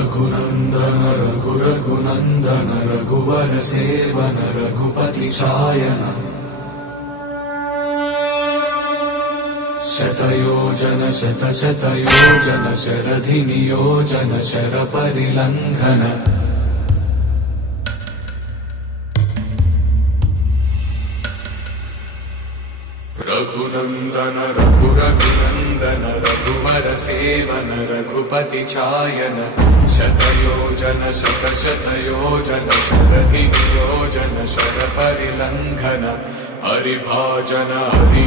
रघुनन्दन रघुरघुनन्दन रघुवर seven Raghupati चायन शतयोजन शतशतयोजन शरधि नियोजन शरपरिलङ्घन रघुनन्दन रघुरघुनन्दन रघुवर seven Raghupati चायन शतयोजन शतशतयोजन शरधि नियोजन शरपरिलङ्घन हरिभाजन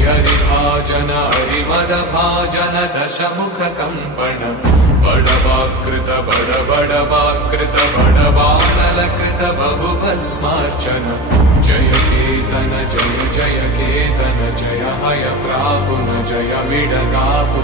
हरिभाजन हरिमदभाजन दशमुख कंपन बड़वाकृत बड़वाकृत बड़वानलकृत बहुभस्मार्चन जय केतन जय जय केतन जय हय प्रापुन जय विडदापुन